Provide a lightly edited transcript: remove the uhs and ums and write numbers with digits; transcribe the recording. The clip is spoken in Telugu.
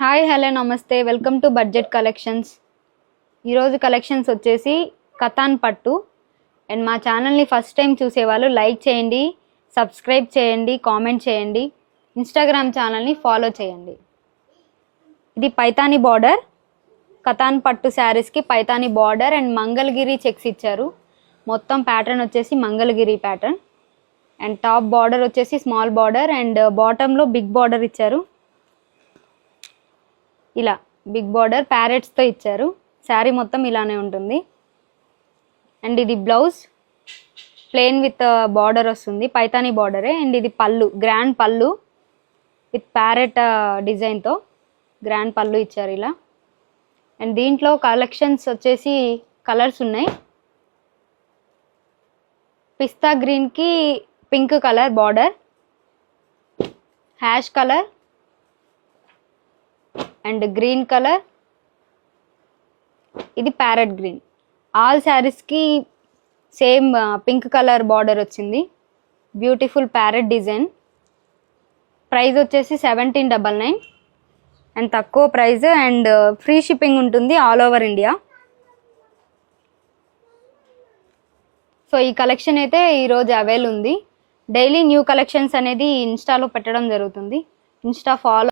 హాయ్ హలో నమస్తే వెల్కమ్ టు బడ్జెట్ కలెక్షన్స్. ఈరోజు కలెక్షన్స్ వచ్చేసి కతాన్ పట్టు. అండ్ మా ఛానల్ని ఫస్ట్ టైం చూసేవాళ్ళు లైక్ చేయండి, సబ్స్క్రైబ్ చేయండి, కామెంట్ చేయండి, ఇన్స్టాగ్రామ్ ఛానల్ని ఫాలో చేయండి. ఇది పైతాని బార్డర్, కతాన్ పట్టు శారీస్కి Paithani border and Mangalagiri checks ఇచ్చారు. మొత్తం ప్యాటర్న్ వచ్చేసి Mangalagiri pattern. And top border వచ్చేసి స్మాల్ బార్డర్ అండ్ బాటంలో బిగ్ బార్డర్ ఇచ్చారు. ఇలా బిగ్ బార్డర్ ప్యారెట్స్తో ఇచ్చారు. శారీ మొత్తం ఇలానే ఉంటుంది. అండ్ ఇది బ్లౌజ్ ప్లెయిన్ విత్ బార్డర్ వస్తుంది, పైతానీ బార్డరే. అండ్ ఇది పళ్ళు, గ్రాండ్ పళ్ళు విత్ ప్యారెట్ డిజైన్తో గ్రాండ్ పళ్ళు ఇచ్చారు ఇలా. అండ్ దీంట్లో కలెక్షన్స్ వచ్చేసి కలర్స్ ఉన్నాయి. పిస్తా గ్రీన్కి pink colour border, ash colour and green colour, ఇది ప్యారెట్ గ్రీన్. ఆల్ శారీస్కి సేమ్ పింక్ కలర్ బార్డర్ వచ్చింది. Beautiful parrot design. ప్రైస్ వచ్చేసి 1799 అండ్ తక్కువ ప్రైస్ అండ్ ఫ్రీ షిప్పింగ్ ఉంటుంది ఆల్ ఓవర్ ఇండియా. సో ఈ కలెక్షన్ అయితే ఈరోజు అవైల్ ఉంది. డైలీ న్యూ కలెక్షన్స్ అనేది ఇన్స్టాలో పెట్టడం జరుగుతుంది. Insta follow